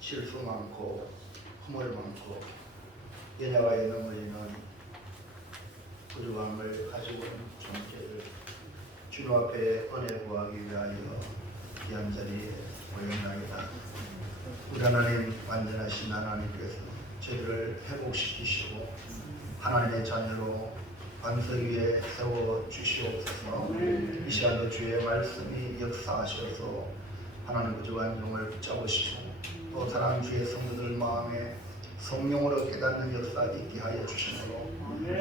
실수 많고 허물 많고 연약하게 넘어지는 부족함을 가지고 있는 존재를 주님 앞에 은혜 구하기 위하여 귀한 자리에 모였나이다. 우리 하나님, 완전하신 하나님께서 저희를 회복시키시고 하나님의 자녀로 반석 위에 세워주시옵소서. 이 시간도 주의 말씀이 역사하셔서 하나님 부족한 영을 붙잡으시고 또 사랑하는 주의 성도들 마음에 성령으로 깨닫는 역사 있게 하여 주시므로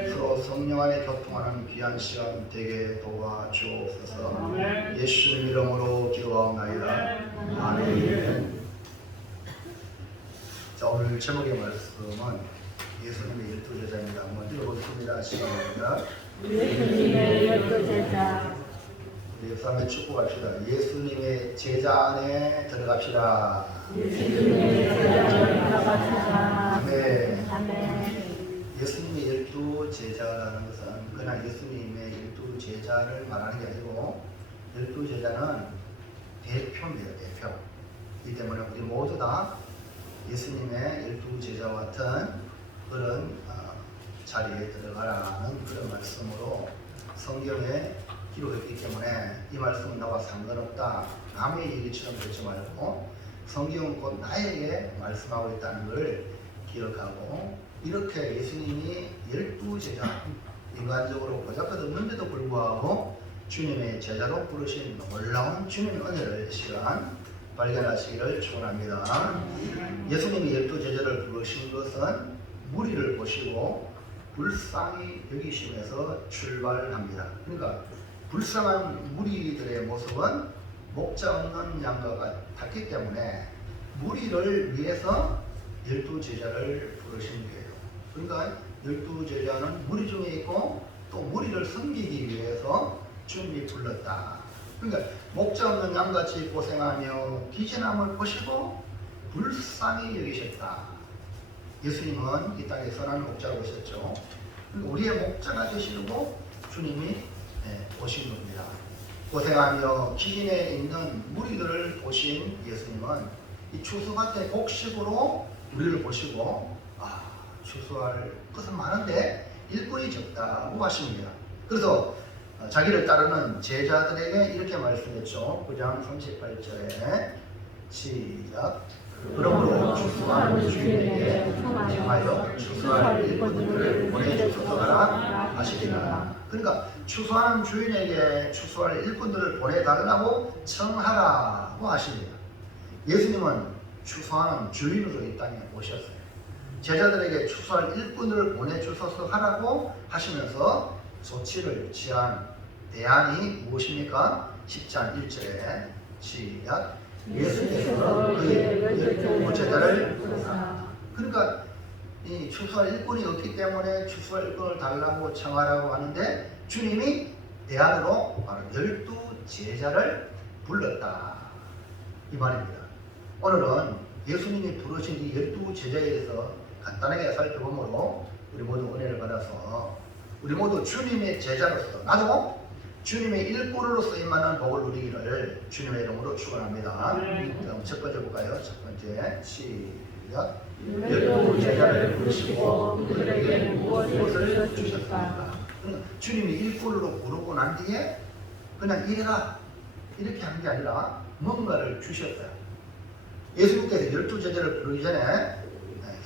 서로 성령 안에 교통하는 귀한 시간 되게 도와주옵소서. 예수님 이름으로 기도하옵나이다. 아멘. 자, 오늘 제목의 말씀은 예수님의 12제자입니다. 한번 읽어보겠습니다. 시작합니다. 예수님의 12제자. 우리 역사에 축복합시다. 예수님의 제자 안에 들어갑시다. 예수님의 제자 안에 들어갑시다. 아멘. 아멘. 예수님의 12제자라는 것은 그냥 예수님의 12제자를 말하는 게 아니고 12제자는 대표입니다. 대표. 이 때문에 우리 모두 다 예수님의 12제자와 같은 그런 자리에 들어가라는 그런 말씀으로 성경에 기록했기 때문에 이 말씀은 나와 상관없다. 남의 얘기처럼 그러지 말고 성경은 곧 나에게 말씀하고 있다는 걸 기억하고, 이렇게 예수님이 12제자, 인간적으로 보잘것 없는데도 불구하고 주님의 제자로 부르신 놀라운 주님의 은혜를 이 시간 발견하시기를 축원합니다. 예수님이 12제자를 부르신 것은 무리를 보시고 불쌍히 여기심에서 출발합니다. 그러니까 불쌍한 무리들의 모습은 목자 없는 양과 같았기 때문에 무리를 위해서 12제자를 부르신 거예요. 그러니까 12제자는 무리 중에 있고 또 무리를 섬기기 위해서 주님이 불렀다. 그러니까 목자 없는 양같이 고생하며 기진함을 보시고 불쌍히 여기셨다. 예수님은 이 땅에 선한 목자로 오셨죠. 우리의 목자가 되시고 주님이 오신 겁니다. 고생하며 기진에 있는 무리들을 보신 예수님은 이 추수밭의 곡식으로 우리를 보시고 추수할 것은 많은데 일꾼이 적다고 하십니다. 그래서 자기를 따르는 제자들에게 이렇게 말씀했죠. 9장 38절에 시작. 그러므로 추수하는 주인에게 청하여 추수할 일꾼들을 보내주소서 하라 하시리라. 그러니까 추수하는 주인에게 추수할 일꾼들을 보내달라고 청하라고 하십니다. 예수님은 추수하는 주인으로 이 땅에 오셨어요. 제자들에게 추수할 일꾼들을 보내주소서 하라고 하시면서 조치를 취한 대안이 무엇입니까? 10장 1절에 시작. 예수께서 그의 12 제자를 부르사. 그러니까 이 추수할 일꾼이 없기 때문에 추수할 일꾼을 달라고 청하라고 하는데 주님이 대안으로 바로 12 제자를 불렀다 이 말입니다. 오늘은 예수님이 부르신 이 12 제자에 대해서 간단하게 살펴보므로 우리 모두 은혜를 받아서 우리 모두 주님의 제자로서 나도 주님의 일꾼으로 쓰임받는 복을 누리기를 주님의 이름으로 축원합니다. 그럼 첫 번째 볼까요? 첫 번째 시작. 12 제자를 부르시고 그들에게 무엇을 주셨습니까? 주님이 일꾼으로 부르고 난 뒤에 그냥 이래라 이렇게 한 게 아니라 뭔가를 주셨어요. 예수님께서 12 제자를 부르기 전에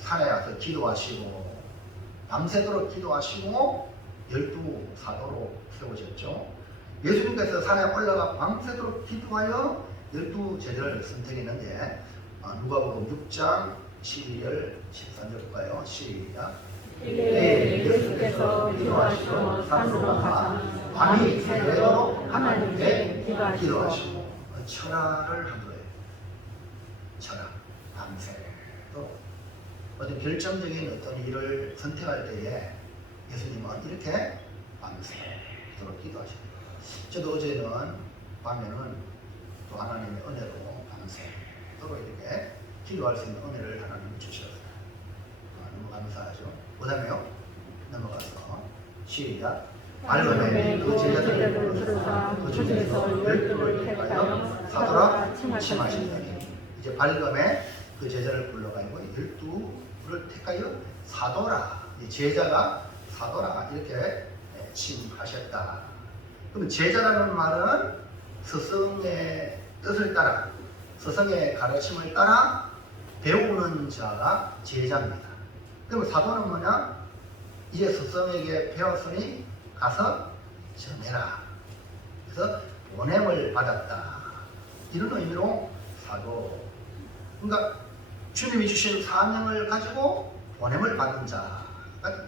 산에 가서 기도하시고 밤새도록 기도하시고 12 사도로 세우셨죠. 예수님께서 산에 올라가 밤새도록 기도하여 12 제자를 선택했는데 누가복음 6장 12절 13절 볼까요? 시작. 예수께서 기도하시고 산으로 가사 밤이 새도록 하나님께 기도하시고 철학을 한 거예요. 철학, 밤새도록 어떤 결정적인 어떤 일을 선택할 때에 예수님은 이렇게 밤새도록 기도하십니다. 저도 어제는 밤에는 또 하나님의 은혜로 밤새도록 이렇게 기도할 수 있는 은혜를 하나님이 주셨어요. 너무 감사하죠. 그 다음에요 넘어가서 시작. 밝음에 그 제자들을 부르사 그 중에서 12를 택하여 사도라 칭하시더니 이제 밝음에 그 제자를 불러가지고 12를 택하여 사도라 제자가 사도라 이렇게 칭하셨다. 그럼 제자라는 말은 스승의 뜻을 따라 스승의 가르침을 따라 배우는 자가 제자입니다. 그럼 사도는 뭐냐? 이제 스승에게 배웠으니 가서 전해라. 그래서 보냄을 받았다. 이런 의미로 사도. 그러니까 주님이 주신 사명을 가지고 보냄을 받은 자가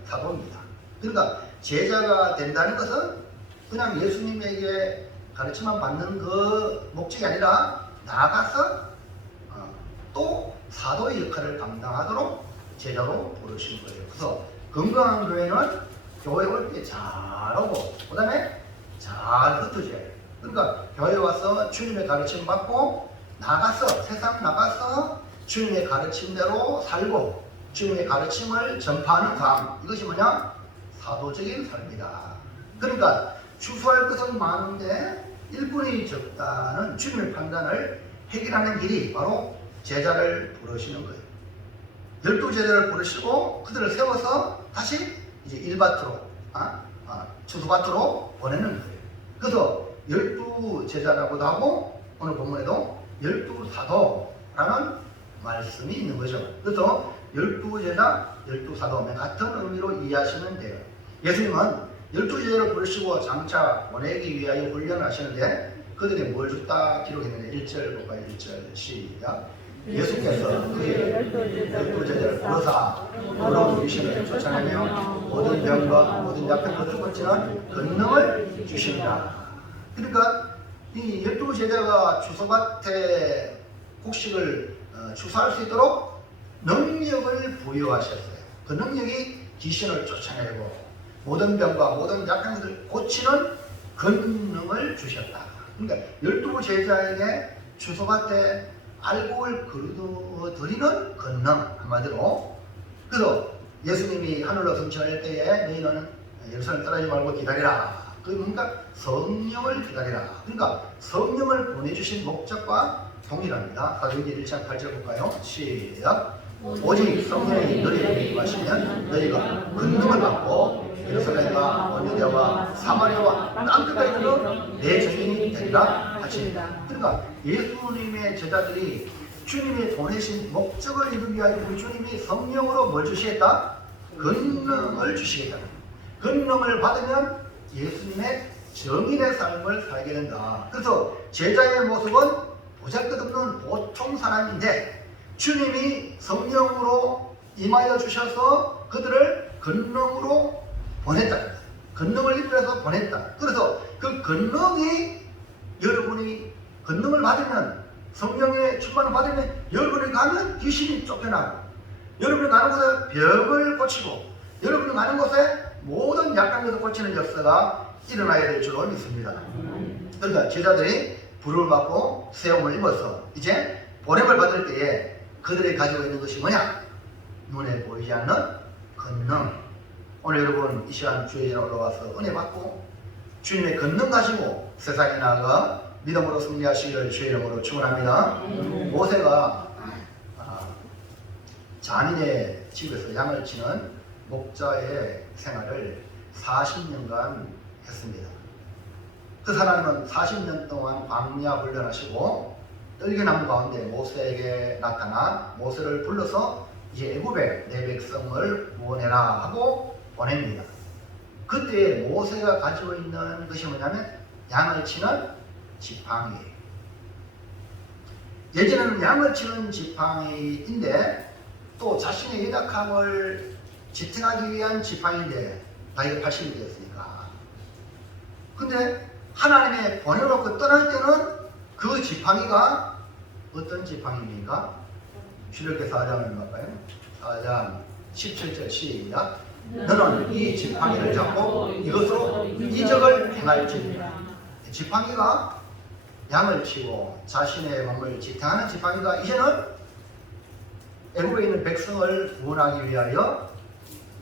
사도입니다. 그러니까 제자가 된다는 것은 그냥 예수님에게 가르침만 받는 그 목적이 아니라 나아가서 또 사도의 역할을 감당하도록 제자로 부르신 거예요. 그래서 건강한 교회는 교회 올 때 잘하고 그 다음에 잘 흩어져야 해요. 그러니까 교회 와서 주님의 가르침 받고 나가서 세상 나가서 주님의 가르침대로 살고 주님의 가르침을 전파하는 삶, 이것이 뭐냐? 사도적인 삶이다. 그러니까 추수할 것은 많은데 일꾼이 적다는 주님의 판단을 해결하는 길이 바로 제자를 부르시는 거예요. 12 제자를 부르시고 그들을 세워서 다시 이제 일밭으로 추수밭으로 보내는 거예요. 그래서 12 제자라고도 하고 오늘 본문에도 12 사도라는 말씀이 있는 거죠. 그래서 12 제자, 12 사도 같은 의미로 이해하시면 돼요. 예수님은 12 제자를 부르시고 장차 보내기 위하여 훈련을 하시는데 그들에게 뭘 줬다 기록했는데 1절 볼까요? 1절 시작. 예수께서 그의 12 제자를 부르사 어려운 귀신을 쫓아내며 모든 병과 모든 약한 것을 고치는 권능을 주신다. 그러니까 이 12 제자가 추수밭에 곡식을 추수할 수 있도록 능력을 부여하셨어요. 그 능력이 귀신을 쫓아내고 모든 병과 모든 약한 것을 고치는 권능을 주셨다. 그러니까 12 제자에게 추수밭에 알곡을 거두어드리는 권능 한마디로. 그래서 예수님이 하늘로 승천할 때에 너희는 예루살렘 떠나지 말고 기다리라. 그 뭔가 성령을 기다리라. 그러니까 성령을 보내주신 목적과 동일합니다. 사도행전 1장 8절 볼까요? 시작. 오직 성령이 너희에게 임하시면 너희가 권능을 받고 예루살렘과 온유대와 사마리아와 땅끝까지 이르러 내 증인이 되리라 하십니다. 그러니까 예수님의 제자들이 주님이 보내신 목적을 이루기 위하여 우리 주님이 성령으로 뭘 주시겠다? 권능을 주시겠다. 권능을 받으면 예수님의 정인의 삶을 살게 된다. 그래서 제자의 모습은 보잘것없는 보통 사람인데 주님이 성령으로 임하여 주셔서 그들을 권능으로 보냈다. 권능을 입혀서 보냈다. 그래서 그 권능이 여러분이 권능을 받으면 성령의 충만을 받으면 여러분이 가면 귀신이 쫓겨나고 여러분이 가는 곳에 병을 고치고 여러분이 가는 곳에 모든 약한 것을 고치는 역사가 일어나야 될 줄로 믿습니다. 그러니까 제자들이 부름을 받고 세움을 입어서 이제 보냄을 받을 때에 그들이 가지고 있는 것이 뭐냐? 눈에 보이지 않는 권능. 오늘 여러분 이 시간 주의 전에 올라와서 은혜 받고 주님의 권능 가지고 세상에 나아가 믿음으로 승리하시기를 주의 이름으로 축원합니다. 모세가 자민의 집에서 양을 치는 목자의 생활을 40년간 했습니다. 그 사람은 40년 동안 광야 훈련하시고 떨기나무 가운데 모세에게 나타나 모세를 불러서 이제 애굽에 내 백성을 구원해라 하고 보냅니다. 그때 모세가 가지고 있는 것이 뭐냐면 양을 치는 지팡이에요. 예전에는 양을 치는 지팡이인데 또 자신의 연약함을 지탱하기 위한 지팡이인데 나이가 80이 되었으니까. 근데 하나님의 보내놓고 떠날 때는 그 지팡이가 어떤 지팡이입니까? 출애굽기 4장을 볼까요? 4장 17절 시작. 너는 이 지팡이를 잡고 이것으로 이적을 행할지니라. 지팡이가 양을 치고 자신의 몸을 지탱하는 지팡이가 이제는 애굽에 있는 백성을 구원하기 위하여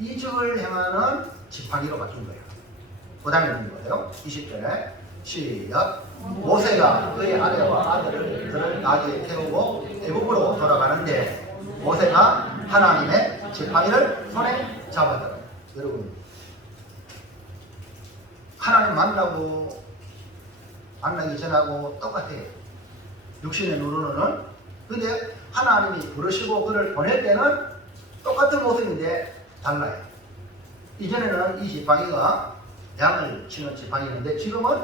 이적을 행하는 지팡이로 바뀐 거예요. 그 다음에 있는 거예요. 20절에 시작. 모세가 그의 아내와 아들을 그를 나귀에 태우고 애굽으로 돌아가는데 모세가 하나님의 지팡이를 손에 잡았더라. 여러분, 하나님 만나기 전하고 똑같아요. 육신의 눈으로는. 근데 하나님이 부르시고 그를 보낼 때는 똑같은 모습인데 달라요. 이전에는 이 지팡이가 양을 치는 지팡이였는데 지금은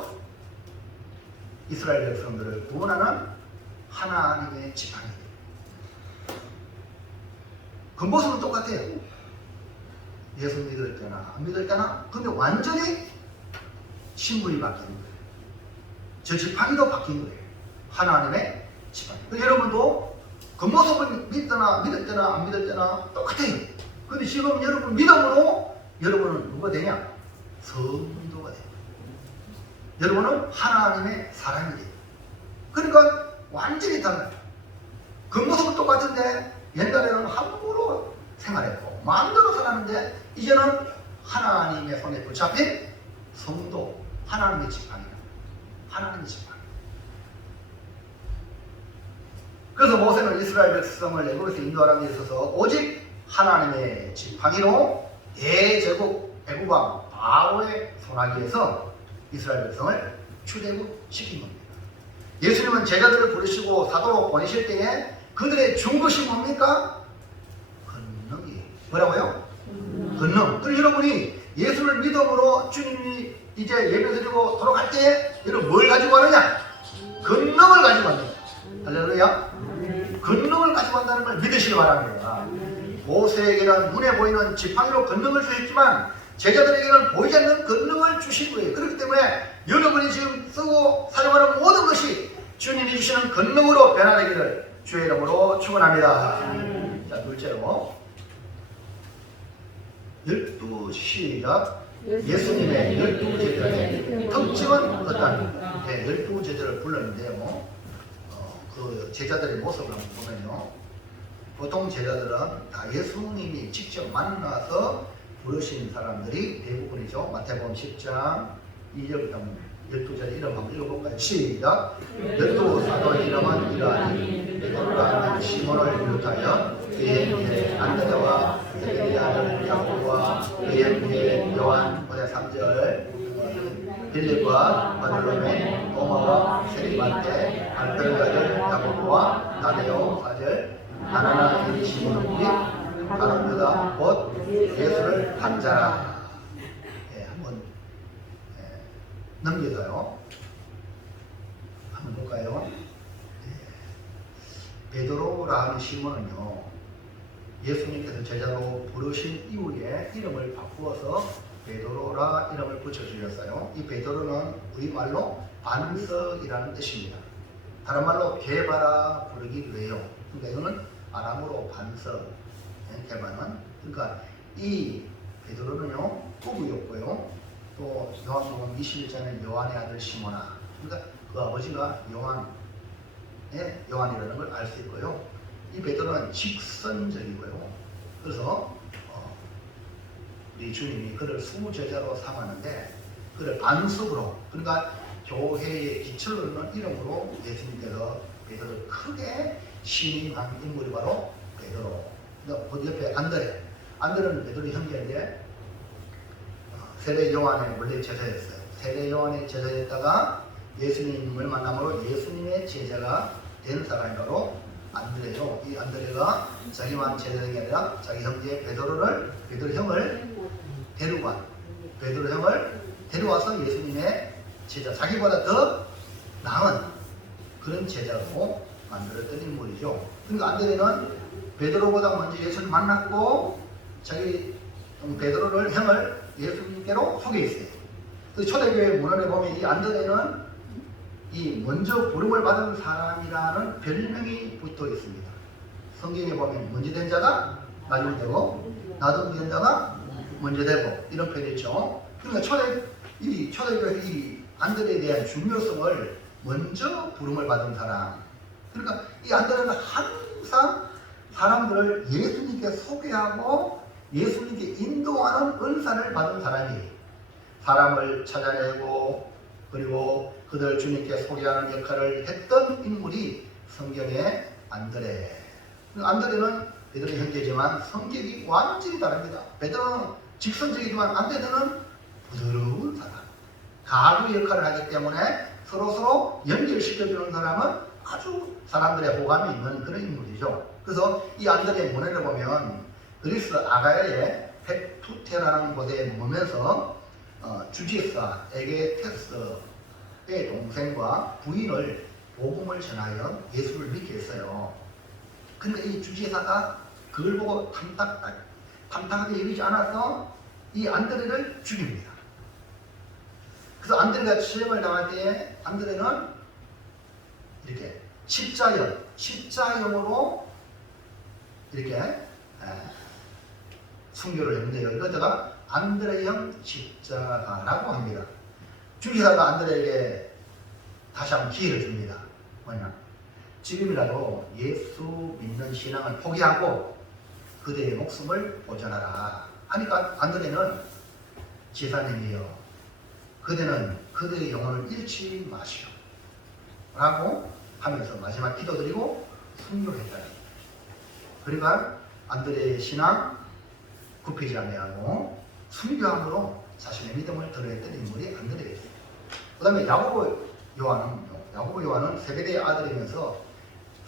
이스라엘 백성들을 구원하는 하나님의 지팡이예요. 그 모습은 똑같아요. 예수 믿을 때나 안 믿을 때나. 근데 완전히 신분이 바뀌는 거예요. 저 지팡이도 바뀐 거예요. 하나님의 지팡이. 여러분도 그 모습을 믿거나 믿을 때나 안 믿을 때나 똑같아요. 근데 지금 여러분 믿음으로 여러분은 누가 되냐? 성도가 돼요. 여러분은 하나님의 사람이 돼요. 그러니까 완전히 달라요. 그 모습은 똑같은데 옛날에는 함부로 생활했고 마음대로 살았는데 이제는 하나님의 손에 붙잡힌 성도, 하나님의 지팡이다. 하나님의 지팡이. 그래서 모세는 이스라엘 백성을 애굽에서 인도하는 데 있어서 오직 하나님의 지팡이로 대제국 애굽왕 바로의 손아귀에서 이스라엘 백성을 출애굽시킨 겁니다. 예수님은 제자들을 부르시고 사도로 보내실 때에 그들의 준 것이 뭡니까? 권능이에요. 뭐라고요? 권능. 그럼 여러분이 예수를 믿음으로 주님이 이제 예배드리고 돌아갈 때에 여러분 뭘 가지고 가느냐? 권능을 가지고 간다. 할렐루야. 권능을 가지고 간다는 걸 믿으시기 바랍니다. 모세에게는 눈에 보이는 지팡이로 권능을 주셨지만 제자들에게는 보이지 않는 권능을 주신 거예요. 그렇기 때문에 여러분이 지금 쓰고 사용하는 모든 것이 주님이 주시는 권능으로 변화되기를 주의 이름으로 축원합니다. 자, 둘째로 12 시작. 예수님의 12제자의 특징은 어떠합니까? 네, 12제자를 불렀는데요. 그 제자들의 모습을 한번 보면요. 보통 제자들은 다 예수님이 직접 만나서 부르신 사람들이 대부분이죠. 마태복음 10장 2절부터 열두 제자 이름 한번 읽어볼까요? 시작. 열두 사도의 이름은 이러하니 베드로라 하는 시몬을 비롯하여 그의 뒤에 안드레와 세베대의 아들 야고보와 그의 뒤에 요한 3절 빌립과 바들로메 도마와 세리반테 알페의 아들 야고보와 나데오 4절 하나나 이 시몬이 다른 유다 곧 예수를 한 자라. 한번 넘겨서요. 한번 볼까요? 베드로라 하는 시몬은요, 예수님께서 제자로 부르신 이후에 이름을 바꾸어서 베드로라 이름을 붙여주셨어요. 이 베드로는 우리말로 반석이라는 뜻입니다. 다른 말로 개바라 부르기도 해요. 그러니까 이거는 아람어로 반석, 개바는. 그러니까 이 베드로는요, 부부였고요. 또 요한복음 21장은 요한의 아들 시몬아. 그러니까 그 아버지가 요한이라는 걸 알 수 있고요. 이 베드로는 직선적이고요. 그래서 우리 주님이 그를 수제자로 삼았는데 그를 반석으로, 그러니까 교회의 기초를 넣는 이름으로 예수님께서 베드로를 크게 신임한 인물이 바로 베드로. 그 옆에 안드레는 베드로 형제인데 세례 요한의 원래 제자였어요. 세례 요한의 제자였다가 예수님을 만남으로 예수님의 제자가 된 사람이 바로 안드레요. 이 안드레가 자기만 제자가 아니라 자기 형제 베드로 형을 데려와서 예수님의 제자, 자기보다 더 나은 그런 제자로 만들었던 인물이죠. 그러니까 안드레는 베드로보다 먼저 예수를 만났고 자기 베드로를 형을 예수님께로 소개했어요. 그 초대교회 문헌에 보면 이 안드레는 이 먼저 부름을 받은 사람이라는 별명이 붙어 있습니다. 성경에 보면 먼저 된 자가 나중 되고 나중 된 자가 먼저 되고 이런 표현이 있죠. 그러니까 초대교회 이 안드레에 대한 중요성을 먼저 부름을 받은 사람. 그러니까 이 안드레는 항상 사람들을 예수님께 소개하고 예수님께 인도하는 은사를 받은 사람이에요. 사람을 찾아내고 그리고 그들 주님께 소개하는 역할을 했던 인물이 성경의 안드레. 안드레는 베드로 형제지만 성격이 완전히 다릅니다. 베드로는 직선적이지만 안드레는 부드러운 사람, 가루 역할을 하기 때문에 서로 연결시켜주는 사람은 아주 사람들의 호감이 있는 그런 인물이죠. 그래서 이 안드레의 문헌을 보면 그리스 아가야의 페투테라는 곳에 머면서 주지사 에게테스의 동생과 부인을 복음을 전하여 예수를 믿게 했어요. 근데 이 주지사가 그걸 보고 탐탁하게 여기지 않아서 이 안드레를 죽입니다. 그래서 안드레가 시험을 당할 때에 안드레는 이렇게 십자형으로 이렇게 순교를 했는데요. 이것다가 안드레형 십자가라고 합니다. 주기사가 안드레에게 다시 한번 기회를 줍니다. 뭐냐? 지금이라도 예수 믿는 신앙을 포기하고 그대의 목숨을 보존하라 하니까 안드레는 지사님이여 그대는 그대의 영혼을 잃지 마시오 라고 하면서 마지막 기도드리고 순교했다. 그러니까 안드레의 신앙 굽히지 아니하고 순교함으로 자신의 믿음을 드러냈던 인물이 안드레였어요. 그 다음에 야고보 요한은 세베대의 아들이면서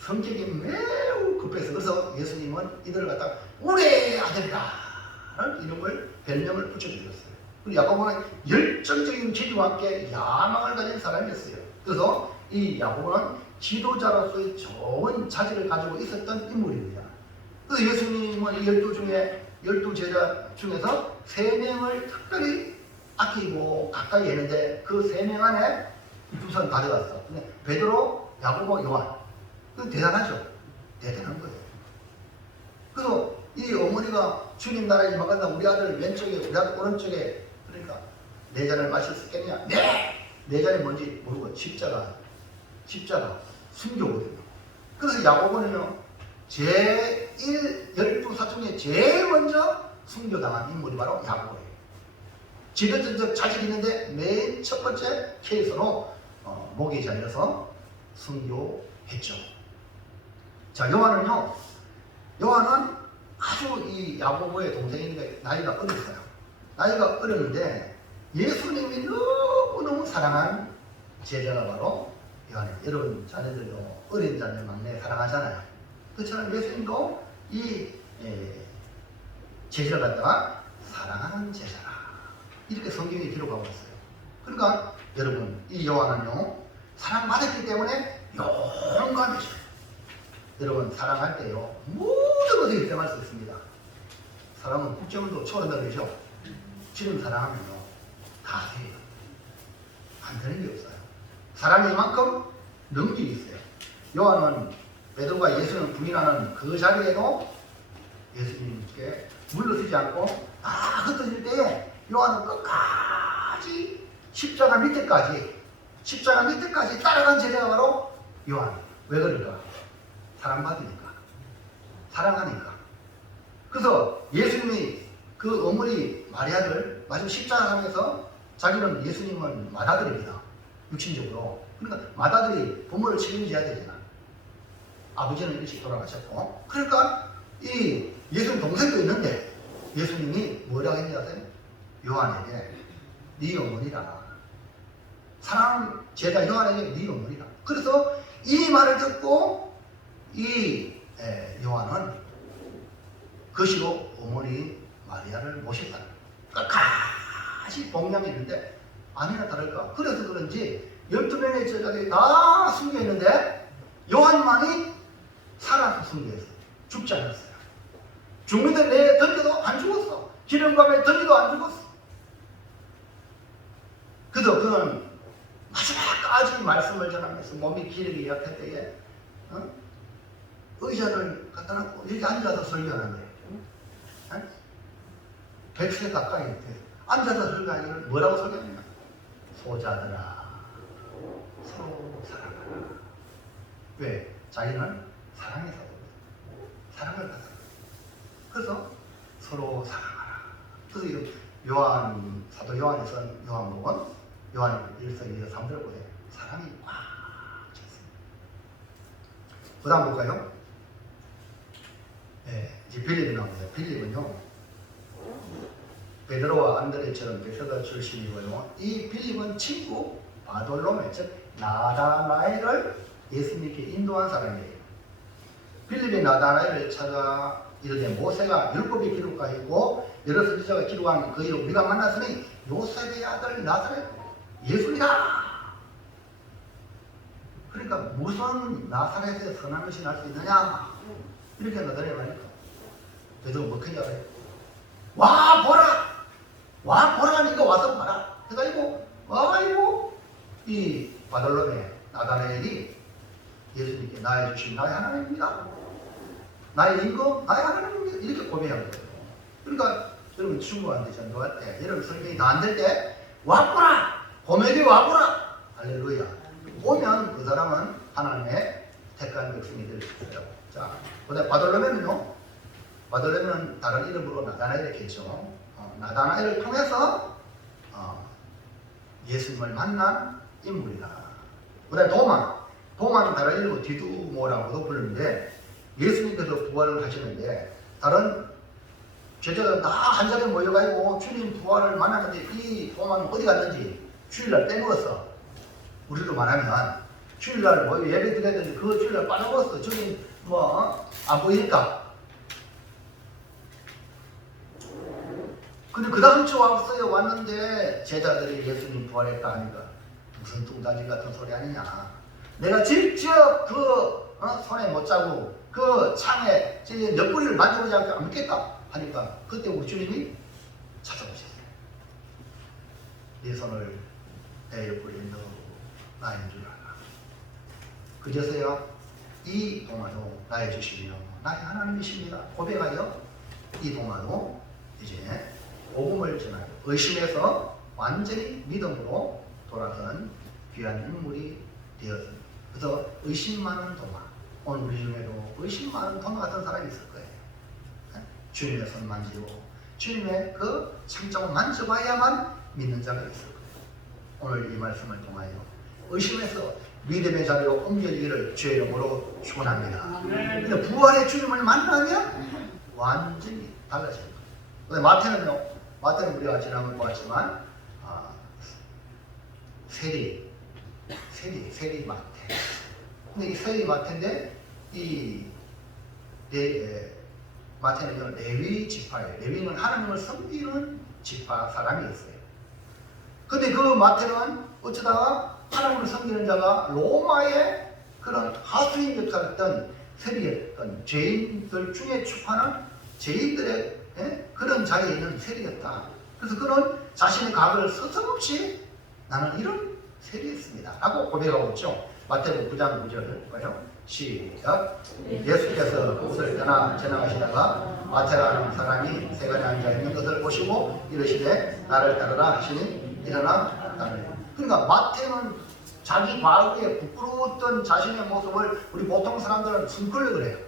성격이 매우 급해서 그래서 예수님은 이들을 갖다가 우리의 아들이라는 이름을 별명을 붙여주셨어요. 그리고 야고보는 열정적인 지지와 함께 야망을 가진 사람이었어요. 그래서 이 야고보는 지도자로서의 좋은 자질을 가지고 있었던 인물입니다. 그래서 예수님은 12 제자 중에서 3명을 특별히 아끼고 가까이 했는데 그 3명 안에 우선 가져갔어. 근데 베드로, 야고보, 요한. 그 대단하죠. 대단한 거예요. 그래서 이 어머니가 주님 나라에 임하간다 우리 아들 왼쪽에 우리 아들 오른쪽에 그러니까 4잔을 마실 수 있겠냐? 네! 4잔이 뭔지 모르고 십자가 순교거든요. 그래서 야고보는요 제1 12사 중에 제일 먼저 순교당한 인물이 바로 야고보예요. 지도적 자질이 있는데 맨 첫 번째 케이스로 목이 잘려서 순교했죠. 자, 요한은요. 요한은 아주 이 야고보의 동생인데 나이가 어렸어요. 나이가 어렸는데 예수님이 너무너무 사랑한 제자가 바로 요한이에요. 여러분 자녀들도 어린 자녀 막내 사랑하잖아요. 그처럼 예수님도 이 제자를 갖다가 사랑하는 제자라. 이렇게 성경에 기록하고 있어요. 그러니까 여러분 이 요한은요. 사랑받았기 때문에 용감해져요. 여러분 사랑할 때요. 모든 것을 입증할 수 있습니다. 사랑은 국정도 초월하죠. 지금 사랑하면요. 다 돼요. 안 되는 게 없어요. 사랑이 이만큼 능력이 있어요. 요한은 베드로가 예수님을 부인하는 그 자리에도 예수님께 물러서지 않고 다 흩어질 때에 요한은 끝까지 십자가 밑에까지 따라간 제자가 바로 요한. 왜 그럴까? 사랑받으니까. 사랑하니까. 그래서 예수님이 그 어머니 마리아를 마지막 십자가 하면서 자기는 예수님을 맏아들입니다. 육신적으로. 그러니까 맏아들이 부모를 책임져야 되잖아. 아버지는 일찍 돌아가셨고. 그러니까 이 예수님 동생도 있는데 예수님이 뭐라고 했는지 아세요? 요한에게 네 어머니라. 사랑 제자 요한에게 네 어머니라. 그래서 이 말을 듣고 이 요한은 거시로 어머니 마리아를 모셨다. 끝까지 봉양했는데 아니나 다를까. 그래서 그런지 12명의 제자들이 다 순교했는데 요한만이 살아서 순교했어요. 죽지 않았어요. 죽는데 내 던져도 안 죽었어. 기름감에 던져도 안 죽었어. 그래서 그는 마지막까지 말씀을 전하면서 몸이 기력이 약할 때에 의자를 갖다 놓고 여기 앉아서 설교하는 거예요. 100세 가까이 돼. 앉아서 설교하는 걸 뭐라고 설교하냐? 소자들아 서로 사랑하라. 왜? 자기는 사랑해서 사랑을 받아. 그래서 서로 사랑하라. 그래서 요한 사도 요한에서 요한복음 요한 1서 2서 3절 보세요. 사랑이 꽉 찼습니다. 그 다음 볼까요? 이제 빌립이 나옵니다. 빌립은요, 베드로와 안드레처럼 베드로가 출신이고요. 이 빌립은 친구 바돌로메, 즉 나다나엘을 예수님께 인도한 사람이에요. 빌립이 나다나엘을 찾아 이르되 모세가 율법이 기록하여 있고 여러 선지자가 기록한 그 이로 우리가 만났으니 요셉의 아들 나사렛 예수이라. 그러니까 무슨 나사렛에 선한 것이 날 수 있느냐? 이렇게 나다나엘 말이니까 베드로가 뭐 큰지 알아요? 와 보라 니가 와서 봐라 해가지고 아이고 이 바돌로메 나다나엘이 예수님께 나의 주신 나의 하나님입니다. 나의 임금 나의 하나님입니다. 이렇게 고백한 거예요. 그러니까 여러분 중국한테 전도할 때 여러분 설명이 다 안 될 때 와보라 고백이 와보라 할렐루야. 오면 그 사람은 하나님의 택한 백성이 될 수 있어요. 자, 그다음 바돌로메는요. 바돌로메는 다른 이름으로 나다나엘이겠죠. 나다나엘을 통해서 예수님을 만난 인물이다. 그 다음에 도마는 다른 이름으로 디두모라고도 부르는데 예수님께서 부활을 하시는데 다른 제자들 다 한 자리에 모여가지고 주님 부활을 만났는데 이 도마는 어디 갔는지 주일날 빼먹었어. 우리로 말하면 주일날 모여 예배 드렸는데 그 주일날 빠져먹었어. 주님 안 보이니까. 근데 그 다음 주 왔는데 제자들이 예수님 부활했다 하니까 무슨 뚱다지 같은 소리 아니냐. 내가 직접 그 손에 못 자고 그 창에 옆구리를 만져보지 않고 안 믿겠다 하니까 그때 우리 주님이 찾아오셨어요. 네 손을 내 옆구리에 넣어 나인 줄 알아. 그제서야 이 도마도 나의 주시며 나의 하나님이십니다 고백하여 이 도마도 이제 복음을 전하여 의심해서 완전히 믿음으로 돌아선 귀한 인물이 되었습니다. 그래서 의심 많은 도마, 오늘 우리 중에도 의심 많은 도마 같은 사람이 있을 거예요. 주님의 손 만지고 주님의 그 창정을 만져봐야만 믿는 자가 있을 거예요. 오늘 이 말씀을 통하여 의심해서 믿음의 자리로 옮겨지기를 주의 이름으로 축원합니다. 근데 부활의 주님을 만나면 완전히 달라져요. 근데 마태는 우리가 지난번 보았지만 세리 마태. 근데 이 세리 마태인데 마태는요 레위 지파예요. 레위는 하나님을 섬기는 지파 사람이었어요. 근데 그 마태는 어쩌다가 하나님을 섬기는 자가 로마의 그런 하수인 역할했던 세리였던 죄인들 중에 축하는 죄인들의 그런 자리에 있는 세리였다. 그래서 그는 자신의 각을 서슴없이 나는 이런 세리였습니다 라고 고백하고 있죠. 마태복음 9장 9절을 봐요. 시작. 예수께서 그곳을 떠나 지나가시다가 마태라는 사람이 세간에 앉아있는 것을 보시고 이르시되 나를 따르라 하시니 일어나 따르라. 그러니까 마태는 자기 과거에 부끄러웠던 자신의 모습을 우리 보통 사람들은 숨걸려 그래요.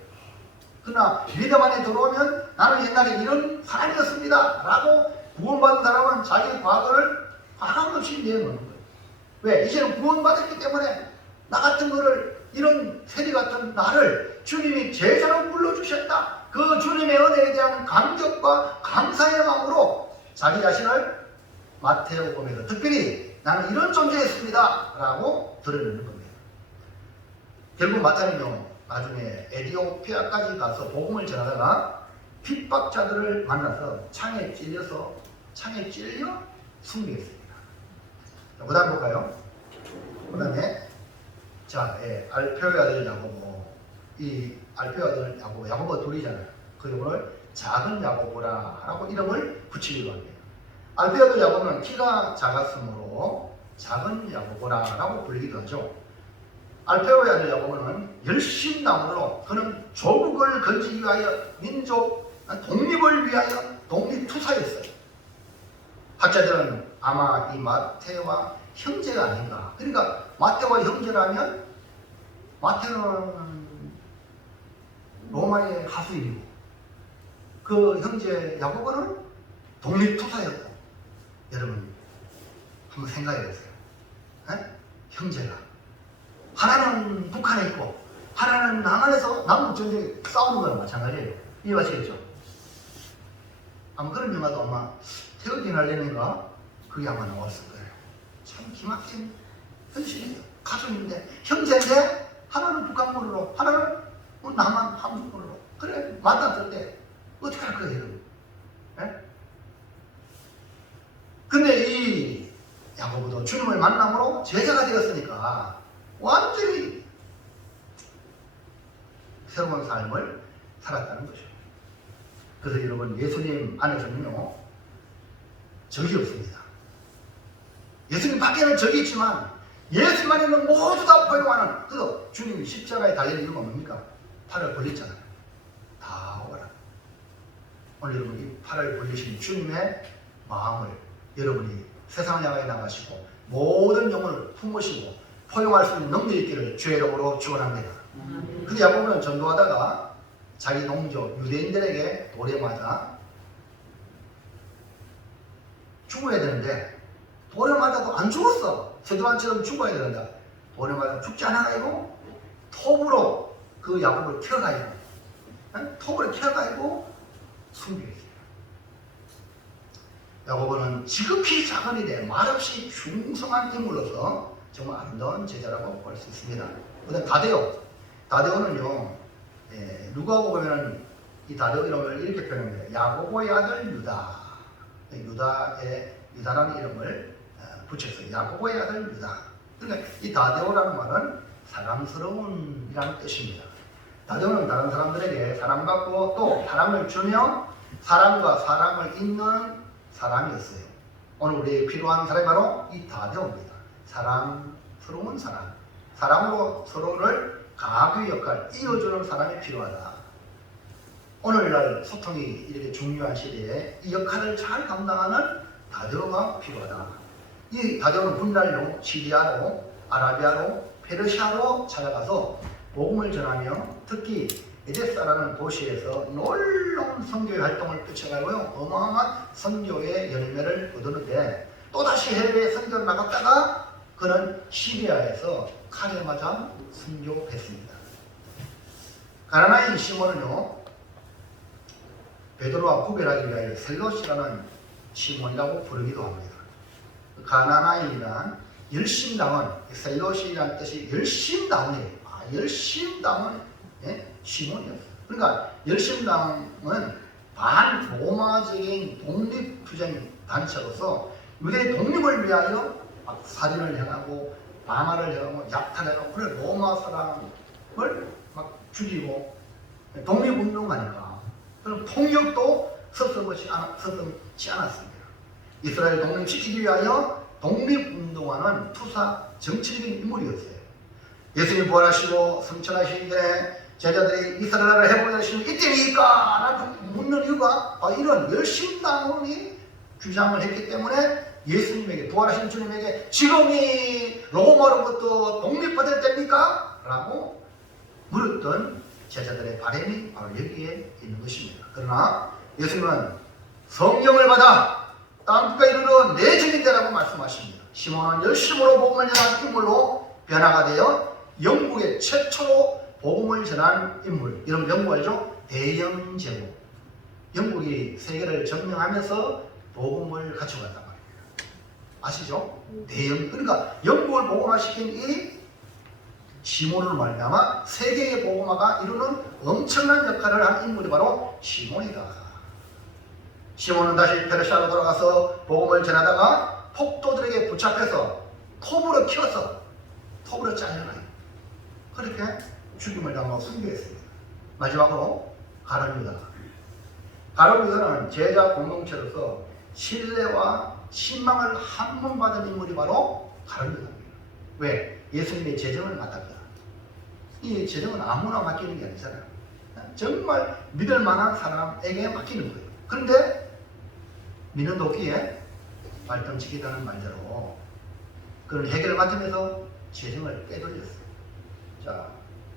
그러나 믿음 안에 들어오면 나는 옛날에 이런 사람이었습니다 라고 구원받은 사람은 자기 과거를 가감없이 내놓는 거예요. 왜? 이제는 구원받았기 때문에 나 같은 거를 이런 세리 같은 나를 주님이 제자로 불러주셨다. 그 주님의 은혜에 대한 감격과 감사의 마음으로 자기 자신을 마태복음에서 특별히 나는 이런 존재였습니다 라고 드러내는 겁니다. 결국 마태는요 나중에 에티오피아까지 가서 복음을 전하다가 핍박자들을 만나서 창에 찔려 순교했습니다. 그 다음 볼까요? 그 다음에 알페오의 아들 야고보. 이 알페오의 아들 야고보 둘이잖아요. 그 이름을 작은 야고보라 라고 이름을 붙이기도 합니다. 알페오의 아들 야고보는 키가 작았으므로 작은 야고보라 라고 불리기도 하죠. 알페오의 아들 야고보는 열심남으로 그는 조국을 건지기 위하여 민족 독립을 위하여 독립투사였어요. 학자들은 아마 이 마태와 형제가 아닌가. 그러니까 마태와 형제라면 마태는 로마의 하수인이고 그 형제 야고보는 독립투사였고. 여러분 한번 생각해 보세요. 형제가 하나는 북한에 있고 하나는 남한에서 남북전쟁에 싸우는 거랑 마찬가지예요. 이해하시겠죠? 아마 그런 영화도 아마 태극기 날리는가 그게 아마 나왔을 거예요. 참 기막힌 현실이에요. 가족인데 형제인데 하나는 북한군으로 하나는 남한 한국군으로 그래 만났을 때 어떻게 할 거예요 여러분? 근데 이 야고보도 주님을 만남으로 제자가 되었으니까 완전히 새로운 삶을 살았다는 거죠. 그래서 여러분 예수님 안에서는요 적이 없습니다. 예수님 밖에는 적이 있지만 예수님 안에는 모두 다 포용하는. 그래서 주님이 십자가에 달린 이유가 뭡니까? 팔을 벌렸잖아요. 다 오라. 오늘 여러분 이 팔을 벌리신 주님의 마음을 여러분이 세상을 향하여 나가시고 모든 영혼을 품으시고 포용할 수 있는 능력이 있기를 주의 이름으로 축원합니다. 근데 야고보는 전도하다가 자기 동족 유대인들에게 돌에 맞아 죽어야 되는데 돌에 맞아도 안 죽었어. 세도안처럼 죽어야 되는데 돌에 맞아 죽지 않아가지고 톱으로 그 야곱을 켜가지고 톱으로 켜가지고 숨겨있어요. 야고보는 지극히 작은 일에 말없이 충성한 인물로서 정말 아름다운 제자라고 볼 수 있습니다. 그 다음 다데오는요 누가복음 보면은 이 다데오 이름을 이렇게 표현합니다. 야고보의 아들 유다. 유다라는 이름을 붙였어요. 야고보의 아들 유다. 그러니까 이 다데오라는 말은 사랑스러운이라는 뜻입니다. 다데오는 다른 사람들에게 사랑받고 또 사랑을 주며 사랑과 사랑을 잇는 사람이었어요. 오늘 우리에게 필요한 사람이 바로 이 다데오입니다. 사랑스러운 사람. 사랑으로 서로를 가교 역할, 이어주는 사람이 필요하다. 오늘날 소통이 이렇게 중요한 시대에 이 역할을 잘 감당하는 다데오가 필요하다. 이 다데오는 훗날로 시리아로, 아라비아로, 페르시아로 찾아가서 복음을 전하며 특히 에데사라는 도시에서 놀라운 선교의 활동을 펼쳐가고요. 어마어마한 선교의 열매를 얻었는데 또다시 해외에 선교를 나갔다가 그는 시리아에서 칼에 맞아 순교했습니다. 가나나인 시몬은요, 베드로와 구별하기 위하여 셀롯이라는 시몬이라고 부르기도 합니다. 가나나인이란 열심당원, 셀롯이라는 뜻이 열심당원이에요. 열심당원 시몬이었어요. 그러니까 열심당은 반로마적인 독립투쟁 단체로서 유대 독립을 위하여 막 살인을 행하고 방화를 행하고 약탈하고 그래 로마 사람을 막 죽이고 독립운동하니까 그럼 통역도 섭섭치 않았습니다. 이스라엘 독립시키기 위하여 독립운동하는 투사 정치적인 인물이었어요. 예수님이 부활하시고 성천하시기 전에 제자들이 이스라엘을 해보려시면 이때입니까? 라고 묻는 이유가 이런 열심당원이 주장을 했기 때문에 예수님에게, 부활하신 주님에게 지금이 로마로부터 독립받을 때입니까? 라고 물었던 제자들의 바람이 바로 여기에 있는 것입니다. 그러나 예수님은 성령을 받아 땅끝까지 이르러 내 증인되라고 말씀하십니다. 시몬은 열심으로 복음을 전한 인물로 변화가 되어 영국의 최초로 복음을 전한 인물. 여러분 영국 알죠? 대영제국. 영국이 세계를 점령하면서 복음을 갖춰갔단 말이에요. 아시죠? 대영. 그러니까 영국을 복음화시킨 이 시몬으로 말미암아 세계의 복음화가 이루는 엄청난 역할을 한 인물이 바로 시몬이다. 시몬은 다시 페르시아로 돌아가서 복음을 전하다가 폭도들에게 붙잡혀서 톱으로 키워서 톱으로 잘려나요. 그렇게 죽임을 당하고 순교했습니다. 마지막으로 가룟 유다. 가룟 유다는 제자 공동체로서 신뢰와 신망을 한 번 받은 인물이 바로 가룟 유다입니다. 왜? 예수님의 재정을 맡았다. 이 재정은 아무나 맡기는 게 아니잖아요. 정말 믿을 만한 사람에게 맡기는 거예요. 그런데 믿는 도끼에 발등치기라는 말대로 그런 해결을 맡으면서 재정을 떼돌렸어요. 자,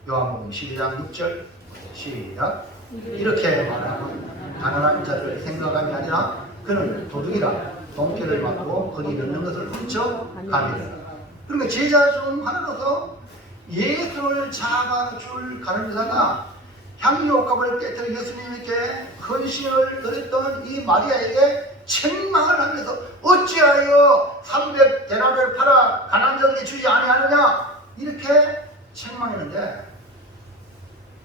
요한복음 12장 6절 시작. 이렇게 말하는 가난한 자를 생각함이 아니라 그는 도둑이라 돈기를 받고 거기 넣는 것을 훔쳐 가리라. 그러니까 제자 중 하나로서 예수를 잡아줄 가룟 유다가 향유옥합을 깨뜨려 예수님께 헌신을 드렸던 이 마리아에게 책망을 하면서 어찌하여 300데나리를 팔아 가난한 자에게 주지 아니하느냐 이렇게 책망했는데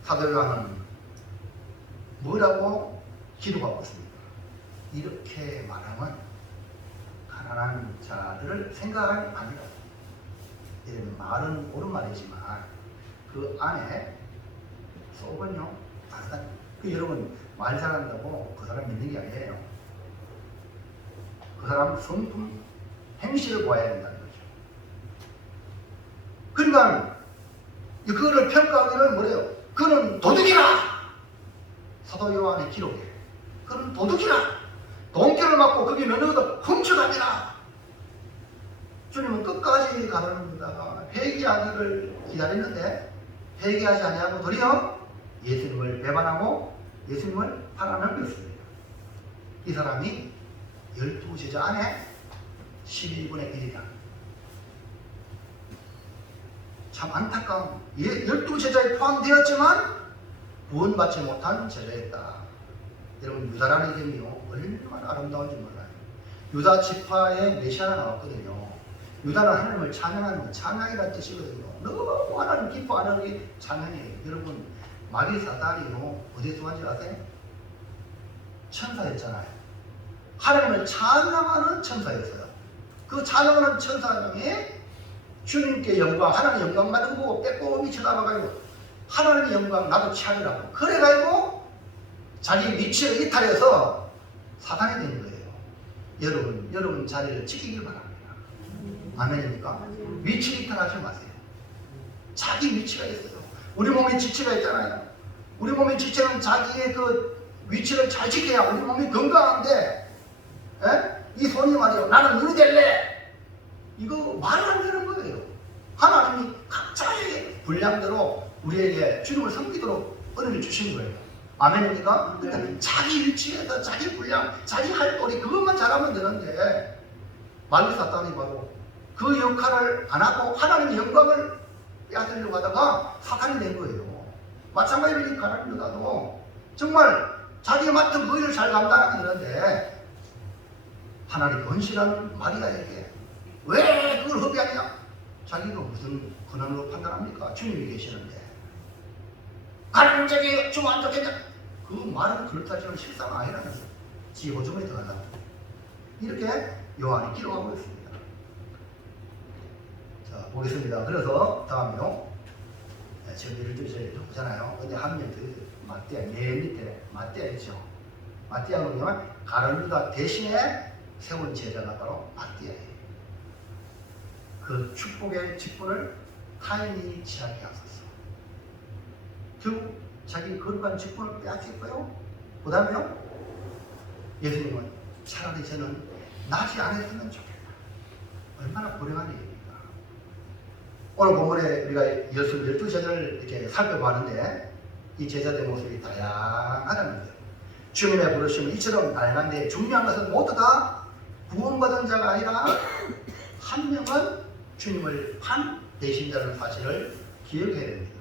사도 요한은 뭐라고 기도하고 있습니까? 이렇게 말하면 가난한 자들을 생각하는 아니라 이런 말은 옳은 말이지만 그 안에 속은요 다르다. 여러분 말 잘한다고 그 사람 믿는 게 아니에요. 그 사람 성품 행실을 보아야 된다는 거죠. 그러니까 그거를 평가하기는 뭐래요? 그는 도둑이라. 사도 요한의 기록에 그는 도둑이라. 돈기를 맞고 거기 넣는 것도 훔쳐갑니다. 주님은 끝까지 가르는다가 회개하기를 기다렸는데 회개하지 아니하고 도리어 예수님을 배반하고 예수님을 팔아넘겼습니다. 이 사람이 12제자 안에 12분의 1이다. 참 안타까운 12제자에 포함되었지만 구원받지 못한 제자였다. 여러분 유다라는 이름이요 얼마나 아름다운지 몰라요. 유다 지파의 메시아가 나왔거든요. 유다는 하나님을 찬양하는 찬양이라는 뜻이거든요. 너무 하나님 기뻐하는 게 찬양이에요. 여러분 마귀 사단이요 어디서 왔는지 아세요? 천사였잖아요. 하나님을 찬양하는 천사였어요. 그 찬양하는 천사님이 주님께 영광, 하나님 영광 받은 거 보고 빼꼼히 쳐다봐가지고 하나님의 영광 나도 취하리라고 그래가지고 자기 위치를 이탈해서 사단이 된 거예요. 여러분 자리를 지키길 바랍니다. 아멘입니까? 위치 이탈하지 마세요. 자기 위치가 있어요. 우리 몸에 지체가 있잖아요. 우리 몸의 지체는 자기의 그 위치를 잘 지켜야 우리 몸이 건강한데 이 손이 말이요 나는 눈이 될래 이거 말이 안 되는 거예요. 하나님이 각자의 분량대로 우리에게 주님을 섬기도록 은혜를 주신 거예요. 아멘입니까? 그러니까 자기 위치에서 자기 분량, 자기 할 도리 그것만 잘하면 되는데 말리 사탄이 바로 그 역할을 안 하고 하나님의 영광을 빼앗으려고 하다가 사탄이 된 거예요. 마찬가지로 이 가룟 유다도 정말 자기가 맡은 그 일을 잘 감당하고 있는데 하나님 건실한 마리아에게 왜 그걸 허비하냐? 자기가 무슨 권한으로 판단합니까? 주님이 계시는데 가룟 자기 좀 안 좋겠냐? 그 말은 그렇다지만 실상 아니라면서 지 오줌에 들어간다. 이렇게 요한이 기록하고 있습니다. 자, 보겠습니다. 그래서 다음이요. 네, 지금 12절에 보잖아요. 근데 한 명 더, 마띠아, 맨 밑에 마띠아 있죠. 마띠아가 뭐냐면 가룟 유다 대신에 세운 제자가 바로 마띠아예요. 그 축복의 직분을 타인이 취하게 하소서. 결국 자기 거룩한 직분을 빼앗겼고요. 그 다음에요. 예수님은 차라리 저는 나지 않았으면 좋겠다. 얼마나 불행한 일입니까? 오늘 본문에 우리가 예수 12제자를 이렇게 살펴보았는데 이 제자들의 모습이 다양하다는 거예요. 주님의 부르심은 이처럼 다양한데 중요한 것은 모두 다 구원받은 자가 아니라 한 명은 주님을 한 대신자라는 사실을 기억해야 됩니다.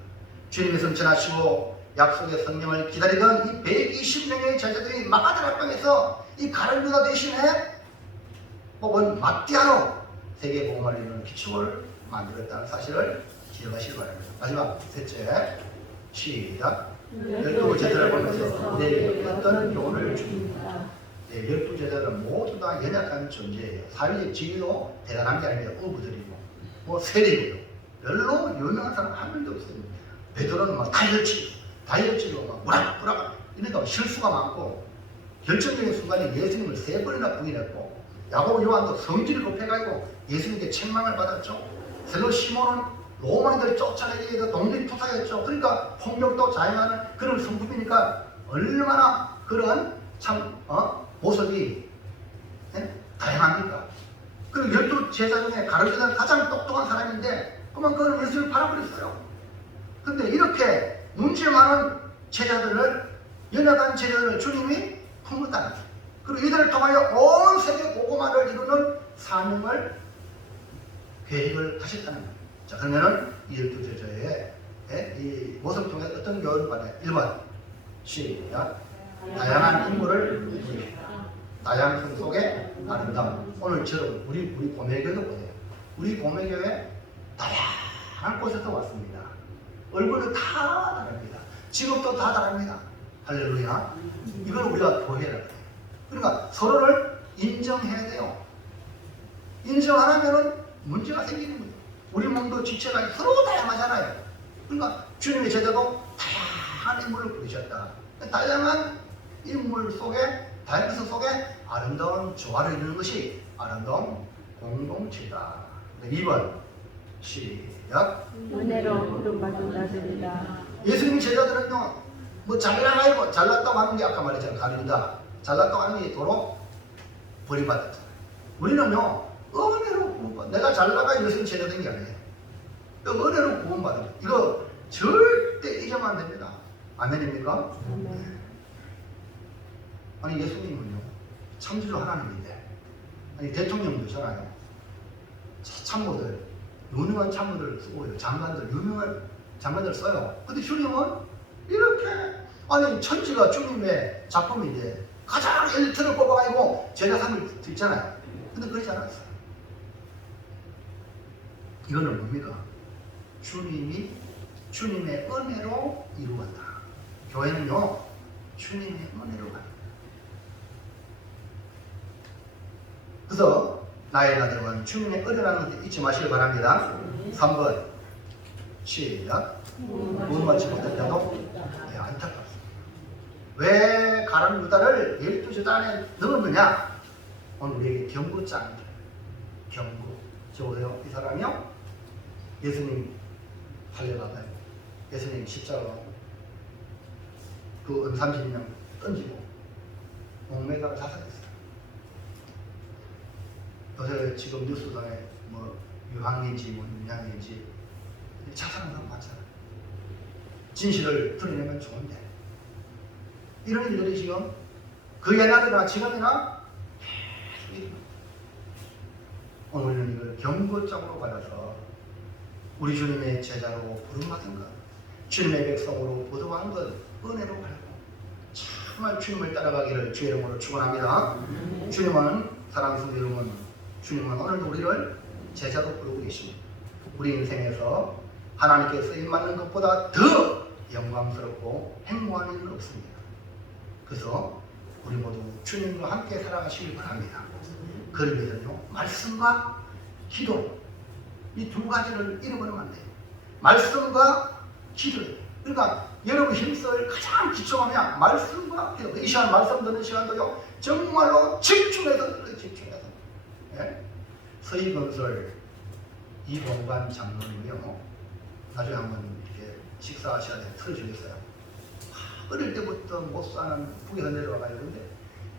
주님이 승천하시고 약속의 성령을 기다리던 이 120명의 제자들이 마가다락방에서 이 가룟 유다 대신에 혹은 마띠아로 세계복음을 이루는 기축을 만들었다는 사실을 기억하시기 바랍니다. 마지막 셋째, 시작. 12제자를 보면서 우리에게 어떤 교훈을 줍니다. 12제자들은 모두 다 연약한 존재예요. 사회적 지위도 대단한 게 아니라 우부들이고 뭐 세리고요. 별로 유명한 사람 한 명도 없습니다. 베드로는 막 다이어트로 막 무락무락 이러니까 실수가 많고 결정적인 순간에 예수님을 3번이나 부인했고 야고보 요한도 성질이 급해가지고 예수님께 책망을 받았죠. 그래서 시몬은 로마인들 쫓아내기 위해서 독립투사였죠. 그러니까 폭력도 자행하는 그런 성품이니까 얼마나 그런 참 모습이 다양합니까? 그리고 12제자 중에 가룟 유다는 가장 똑똑한 사람인데 그만큼 예수를 바라버렸어요. 근데 이렇게 문제 많은 제자들을 연약한 제자들을 주님이 품었다는 거예요. 그리고 이들을 통하여 온 세계 복음화를 이루는 사명을 계획을 하셨다는 거예요. 자, 그러면은 이 12제자의 이 모습 통해 어떤 교훈을 받아요? 1번 시작. 다양한 인물을 다양성 속에 아름다움. 오늘처럼 우리 고매교도 보세요. 우리 고매교회 다양한 곳에서 왔습니다. 얼굴도 다 다릅니다. 직업도 다 다릅니다. 할렐루야. 이걸 우리가 보해야 돼요. 그러니까 서로를 인정해야 돼요. 인정 안 하면은 문제가 생기는 거예요. 우리 몸도 지체가 서로 다양하잖아요. 그러니까 주님의 제자도 다양한 인물을 부르셨다. 다양한 인물 속에, 다양성 속에 아름다운 조화를 이루는 것이 아름다운 공동체다. 2번 시작. 은혜로 부름받은 자들이다. 예수님 제자들은요, 뭐 잘나가고 잘났다고 하는 게 아까 말했잖아요. 가룟유다. 잘났다고 하는 게 도로 버림받았잖아요. 우리는요, 은혜로 구원받아. 내가 잘나가 예수님 제자된 게 아니에요. 은혜로 구원받은 거. 이거 절대 잊으면 안 됩니다. 아멘입니까? 아멘. 아니 예수님은요, 창조주 하나님인데, 아니 대통령도잖아요. 참모들, 유능한 참모들 쓰고요. 장관들, 유명한 장관들 써요. 근데 주님은 이렇게, 아니 천지가 주님의 작품인데 가장 엘리트를 뽑아가지고 제자상을 드리잖아요. 근데 그러지 않았어요. 이거는 뭡니까? 주님의 은혜로 이루어간다. 교회는요, 주님의 은혜로 간다. 그래서 나의 나들은 주님의 은혜라는 것을 잊지 마시기 바랍니다. 3번 시작. 구원받지 못한 자도 안타깝습니다. 왜 가룟 유다를 12제자 안에 넣었느냐? 오늘 우리에게 경고장입니다. 경고. 저 보세요. 이 사람이요, 예수님 살려받아요. 예수님 십자가 그 은 30명 던지고 목매다가 자살했어요. 요새 지금 뉴스상에 뭐 유황인지 뭐 윤양인지 자살하는 사람 많잖아요. 진실을 드러내면 좋은데 이런 일들이 지금 그 옛날이나 지금이나 계속 일어납니다. 오늘은 이걸 경고장으로 받아서 우리 주님의 제자로 부름받은 것, 주님의 백성으로 보도한 것 은혜로 받고 정말 주님을 따라가기를 주의 이름으로 축원합니다. 주님은 사랑하는 성도 여러분, 주님은 오늘도 우리를 제자로 부르고 계십니다. 우리 인생에서 하나님께 쓰임 받는 것보다 더 영광스럽고 행복한 일은 없습니다. 그래서 우리 모두 주님과 함께 살아가시길 바랍니다. 그를 위해서요, 말씀과 기도, 이 두 가지를 잃어버리면 안 돼요. 말씀과 기도예요. 그러니까 여러분 힘쓸 가장 기초하면 말씀과 기도. 이 시간 말씀 듣는 시간도요, 정말로 집중해서 집중해서. 예? 서희건설 이봉관 장로님이요, 나중에 한번 이렇게 식사하셔야 돼요. 틀어주겠어요. 어릴 때부터 못 사는 북에서 내려와가지고, 근데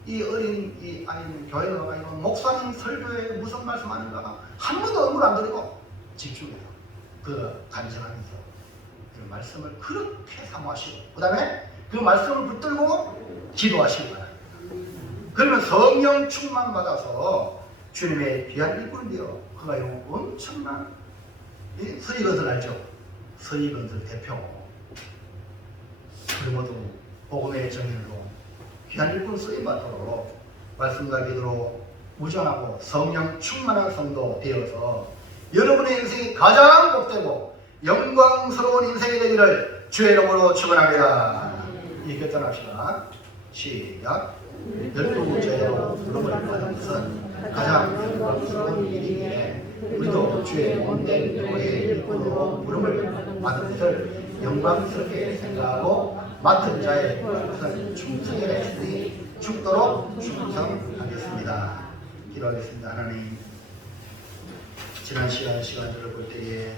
이 어린 이 아이는 교회에 와가지고 목사님 설교에 무슨 말씀 하는가 한 번도 얼굴 안 들이고 집중해서 그 간증하면서 그 말씀을 그렇게 사모하시고, 그 다음에 그 말씀을 붙들고 기도하시기 바랍니다. 그러면 성령 충만 받아서 주님의 귀한 일꾼이 되어 그가요 엄청난 서희건설 알죠? 서희건설 대표, 우리 모두 복음의 정인으로 귀한 일꾼 쓰임받도록 말씀과 기도로 무전하고 성령 충만한 성도 되어서 여러분의 인생이 가장 복되고 영광스러운 인생이 되기를 주의 이름으로 축원합니다. 이 결단합시다. 시작. 12제자로 부름을 받은 것은 가장 영광스러운 일이기에 우리도 주의 몸된 교회의 일꾼으로 부름을 받은 것을 영광스럽게 생각하고 맡은 자의 것은 충성해야 했으니 죽도록 충성하겠습니다. 기도하겠습니다. 하나님, 지난 시간들을 볼 때에